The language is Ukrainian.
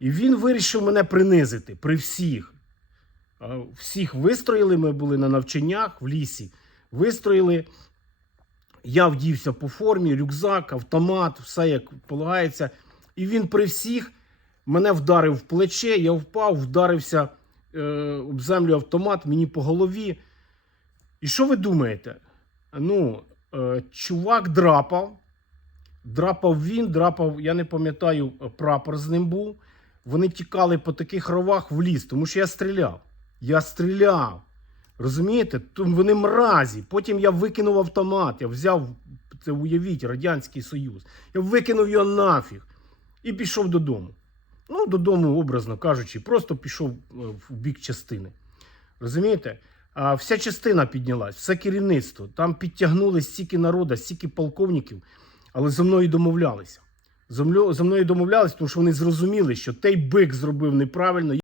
І він вирішив мене принизити при всіх. Всіх вистроїли, ми були на навчаннях в лісі. Вистроїли. Я вдівся по формі, рюкзак, автомат, все як полагається. І він при всіх мене вдарив в плече, я впав, вдарився е, об землю автомат, мені по голові. І що ви думаєте? Ну, е, чувак драпав. Драпав він, драпав, я не пам'ятаю, прапор з ним був. Вони тікали по таких ровах в ліс, тому що я стріляв. Я стріляв. Розумієте? Вони мразі. Потім я викинув автомат, я взяв, це уявіть, Радянський Союз. Я викинув його нафіг і пішов додому. Ну, додому, образно кажучи, просто пішов е, в бік частини. Розумієте? А вся частина піднялась, все керівництво. Там підтягнули стільки народу, стільки полковників, але зі мною домовлялися. Зо мною- домовлялись, тому що вони зрозуміли, що той бик зробив неправильно.